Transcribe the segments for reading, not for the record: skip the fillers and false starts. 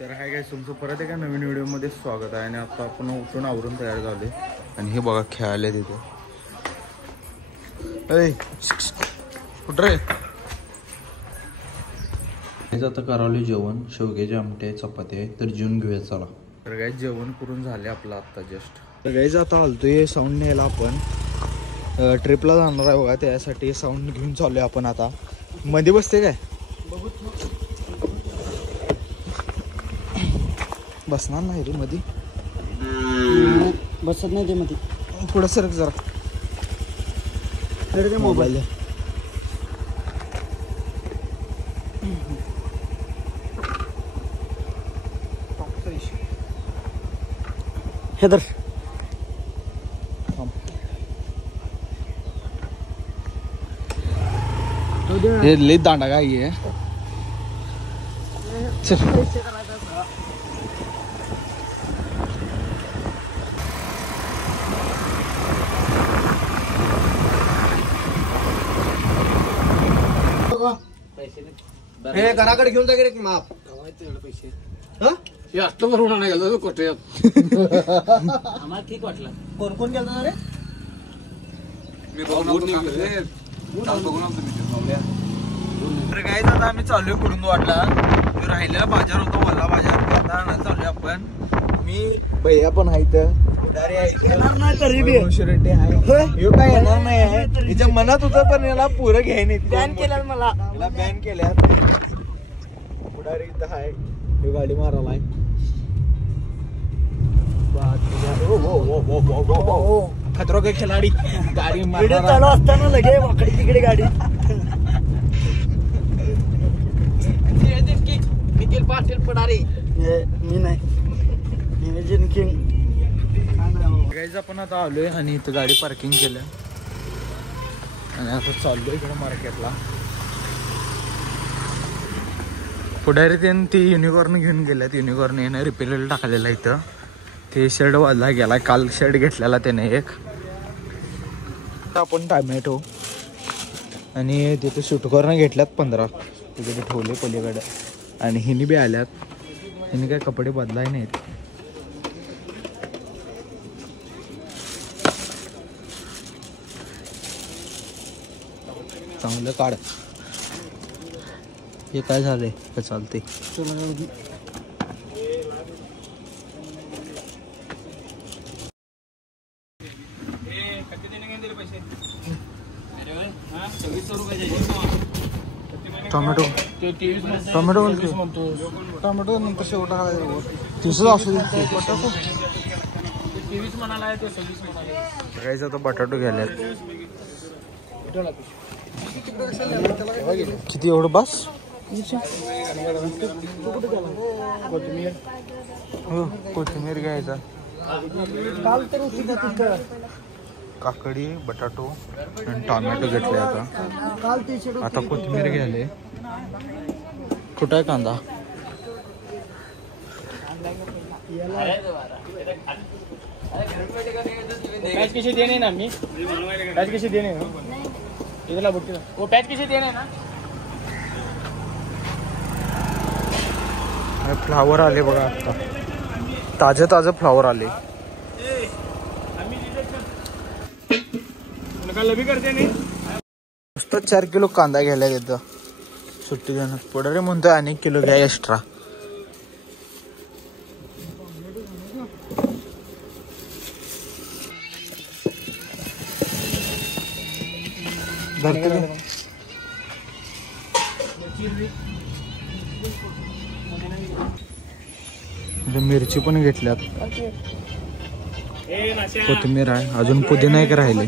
तर hi guys, तुमचं परत एका नवीन व्हिडिओमध्ये स्वागत आहे. आणि आता आपण उठून आवरून तयार झाले आणि हे बघा खेळायला तिथे. अरे कुठं रे? आता करावले जेवण, शेवग्याचे आमटे चपाती आहे, तर जेवून घेऊया चला. तर गाइस जेवण करून झाले आपलं आता जस्ट. तर गाइस आता आलतोय साऊंड न्यायला, आपण ट्रिपला जाणार आहे बघा, त्यासाठी साऊंड घेऊन चाललोय आपण. आता मध्ये बसते काय? बसणार नाही रे मध्ये, बसत नाही ते मध्ये. पुढं सरक जरा, मोबाईल हे तर हे लई दांडा काय आहे. चल हे घराकडे घेऊन जा रे माप पैसे. असतं बरोबर नाही गेलो कोटे. आम्हाला ठीक वाटलं. कोण कोण गेलं रे? मी तर काय आता आम्ही चाललोय कुडून वाटला. राहिलेला बाजार होतो, वल्ला बाजार, आता आणायला चाललोय आपण. मी भैया पण आहे, तर शेट्टी आहे. ह्यो काय येणार नाही आहे, तिच्या मनात होतं पण याला पुरं घ्याय नाही. बॅन केलं मला, बॅन केल्या. पुढारी इथं आहे, ह्यो गाडी मारायला. खतरो के खिलाडी गाडी चालू असताना लगे वाकडी तिकडे गाडी. निखिल पाटील पुढारी. मी नाही, नियोजन किंग. गाईज आपण आता आलोय आणि इथं गाडी पार्किंग केलं आणि आता चाललोय इकडे मार्केटला. पुढारी त्यांनी ती युनिकॉर्न घेऊन गेल्यात. युनिकॉर्न यानं रिपेअरला टाकलेला इथं. ते शर्ट वाजला गेला, काल शर्ट घेतलेला त्याने एक. आपण टॅमॅटो आणि तिथे सुटकॉर्न घेतल्यात 15, तिकडे ठेवले पलीकडे. आणि हिनी बी आल्यात, हिने काय कपडे बदलाय नाहीत. चांगलं काढ. हे काय झालंय का चालते? टोमॅटो टोमॅटो टोमॅटो नंतर शेवट 30 असू दे. काहीच आता बटाटो घ्यायला किती एवढं बस. हो कोथिंबीर घ्यायचा. काकडी, बटाटो आणि टोमॅटो घेतले. आता कोथिंबीर घ्यायले. कुठं आहे कांदा? पैच किसी देने ना मी, पैच किसी देने ना इधरला बुट्टी वो पैच किसी देने ना. फ्लावर आले बघा, आता ताजे ताजे फ्लावर आले. नुसतं 4 किलो कांदा घ्यायला तिथं सुट्टी देणार. पुढे म्हणतोय आणि किलो घ्या एक्स्ट्रा. मिरची पण घेतल्यात, कोथिंबीर आहे, अजून पुदिना एक राहिले.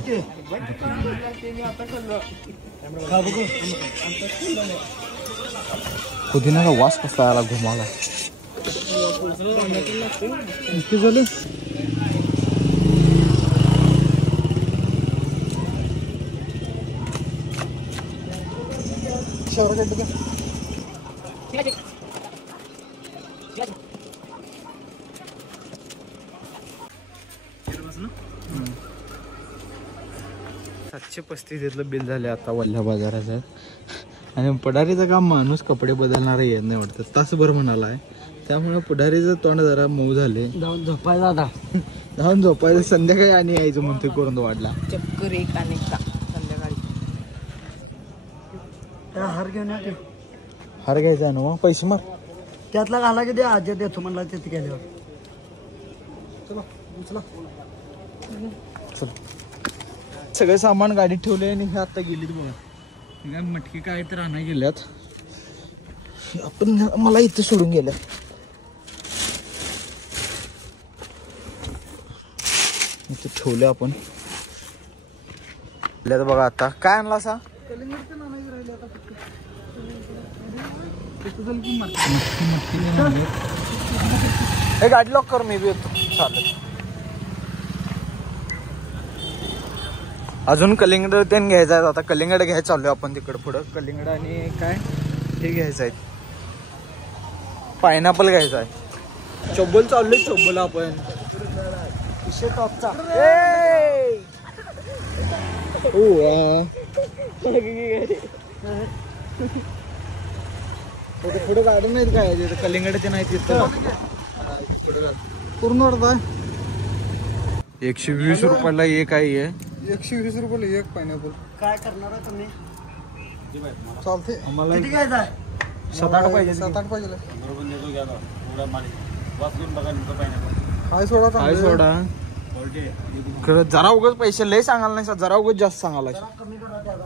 पुदिनाचा वास कसला आला घुमाला. झाले $735 बिल झाले आता वल्ल्या बाजाराचं. आणि पडारीचं काम माणूस कपडे बदलणार येत नाही वाटतं. तासभर म्हणाला आहे, त्यामुळे पुढारीचं तोंड जरा मऊ झाले. जाऊन झोपायला आता. जाऊन झोपायचं, संध्याकाळी आणि यायचं म्हणतोय कुरुंदवाडला. चक्कर एक अनेकदा संध्याकाळी. हार घेऊन या. हार घ्यायचा ना मग पैसे मार. त्यातला घाला की द्या आज देतो म्हणला तिथे गेल्यावर. चला उचला. सगळं सामान गाडीत ठेवले आणि हे आता गेलीत बघा. काय मटकी काय तर आणा गेल्यात. आपण मला इथं सोडून गेल्या. इथं ठेवले आपण. बघा आता काय आणला असा. हे गाडी लॉक कर, मी बी येतो. चालेल. अजून कलिंगड ते घ्यायचं आहे. आता कलिंगड घ्यायचं चाललोय आपण तिकडं पुढं. कलिंगड आणि काय हे घ्यायचं आहे, पायनॅपल घ्यायचं आहे. चोबल चाललोय, चोबल आपण टॉपचा. पुढे गार्डन नाहीत काय तिथं, कलिंगडचे नाही तिथं. पूर्ण वाटत 120 रुपयाला एक आहे. 120 रुपयाला एक पायनॅपल. काय करणार आहे तुम्ही? चालते. आम्हाला किती घ्यायचं आहे? 7-8 पाहिजे. 7-8 पाहिजे. काय सोडा, काय सोडा. खरं जरा उगाच पैसे लय सांगाल नाही, जरा उगाच जास्त सांगायला. कमी करा त्याला.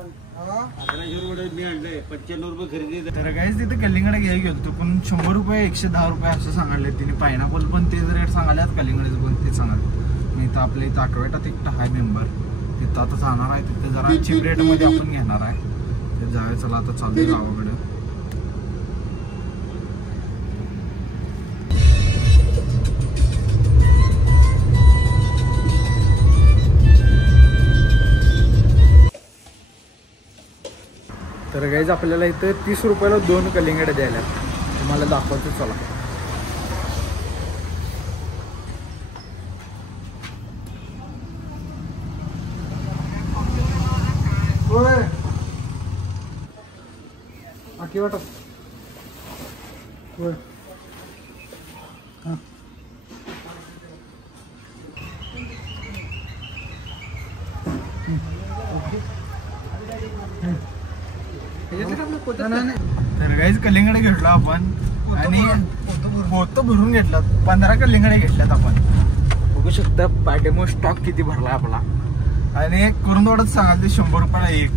तर काहीच तिथे कलिंगड घ्यायला गेलो पण 100 रुपये 110 रुपये असं सांगायले तिने. पायनॅपल पण तेच रेट सांगायला, कलिंगडचं पण तेच सांगाल. मी तर आपल्या इथं आठवड्यात एक हाय मेंबर तिथं आता जाणार आहे. तिथे जरा चीप रेट मध्ये आपण घेणार आहे. ते जायचं. चला आता चालू गावाकडे. तर गाईज आपल्याला इथं 30 रुपयाला 2 कलिंगड द्यायला. तुम्हाला दाखवतो चला. आकी वाटत तर गाईज कलिंगड घेतलो आपण आणि पोतं भरून घेतलं. 15 कलिंगडे घेतल्यात आपण. बघू शकता पाठीमोर स्टॉक किती भरला आपला. आणि कुरुंदवाडात सांगाल ते 100 रुपयाला एक.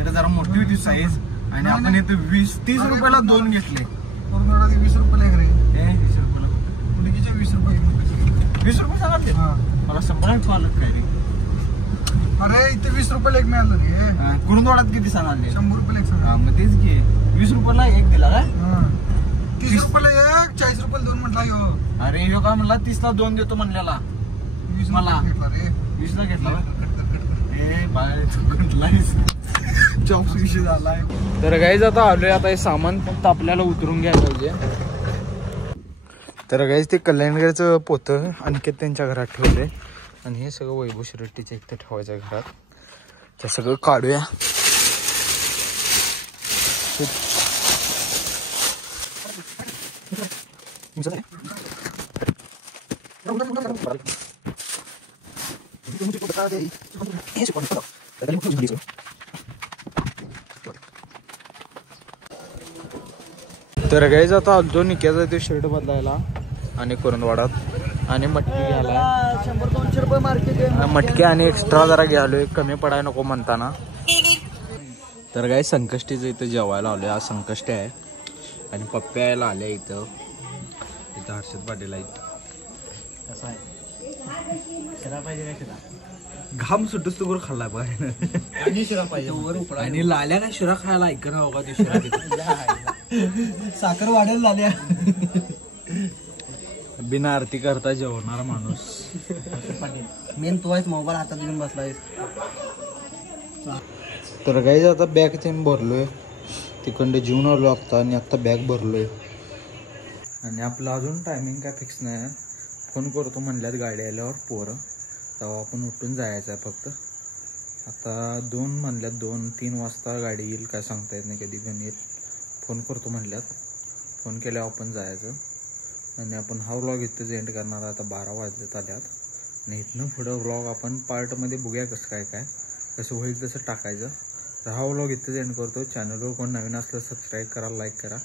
इथे जरा मोठी होती साईज आणि आपण इथे 20-30 रुपयाला 2 घेतले. कुरुंदवाडात 20 रुपयाला एक रे. 20 रुपयाला मुलगीचे 20 रुपये. 20 रुपये सांगाल ते. मला 100 आलं काय रे. अरे इथे 20 रुपयाला एक मिळालं रे. कुरुंदवाडात किती सांगाल? 100 रुपयाला एक. हा मग तेच की 20 रुपयाला एक दिला काय. 30 रुपयाला एक, 40 रुपयाला 2 म्हटला ह्यो. अरे ह्यो काय म्हणला 30 ला 2 देतो म्हणलेला. 20 मला घेतला रे. 20 ला घेतला. जॉब्स विषय झालाय. तर गाईज आता आलोय. आता हे सामान फक्त आपल्याला उतरून घ्यायला पाहिजे. तर गाईज ते कल्याणगडचं पोतं आणखी त्यांच्या घरात ठेवले आणि हे सगळं वैभव शिरट्टीच्या इथे ठेवायचं घरात. ते सगळं काढूया. तर गाईज आता आलतो निक्याचा ते शर्ट बदलायला आणि कुरुंदवाडात आणि मटकी घ्यायला. 100-200 रुपये मार्केट. मटकी आणि एक्स्ट्रा जरा घ्यालोय, कमी पडाय नको म्हणताना. तर गाईज संकष्टीचं इथं जेवायला आलोय. आज संकष्टी आहे आणि पप्प्या यायला आल्या इथं. इथं हर्षद पाटील आहेत. कसं आहे शिरा पाहिजे काय? शिरा घाम सुटूस तू खाल्ला पाहिजे आणि शिरा पाहिजे. आणि लाल्या काय शिरा खायला ऐक ना का ते शिरा. साखर वाढेल लाल्या. बिना आरती करता जेवणार माणूस. मेन तू आहेस, मोबाईल हातात घेऊन बसलायस. तर गाईज आता बॅग ते भरलोय. तिकडे जेवून आलो आत्ता आणि आत्ता बॅग भरलोय. आणि आपलं अजून टायमिंग काय फिक्स नाही. फोन करतो म्हणल्यात गाडी आल्यावर पोरं, तेव्हा आपण उठून जायचं आहे फक्त. आता 2 म्हणल्यात, 2-3 वाजता गाडी येईल काय सांगता येत नाही, कधी पण येईल. फोन करतो म्हणल्यात. फोन केल्यावर आपण जायचं. आणि आपण हा व्लॉग इथंच एंड करणार आहे. आता 12 वाजलेत आल्यात आणि इथनं पुढं व्लॉग आपण पार्टमध्ये बघूया कसं काय कसं होईल तसं टाकायचं. तर हा व्लॉग इथंच एंड करतो. चॅनलवर कोण नवीन असलं सबस्क्राईब करा, लाईक करा,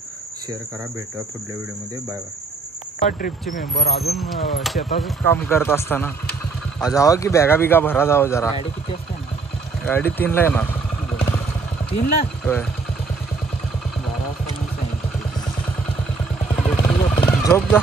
शेअर करा. भेटूया पुढल्या व्हिडिओमध्ये. Bye bye. ट्रिपचे मेंबर अजून शेताचंच काम करत असताना आज जावा की बॅगा बिगा भरा जावं जरा. गाडी किती असते? गाडी 3ला येणार. 3ला? होय. 12 वाजता झोप जा.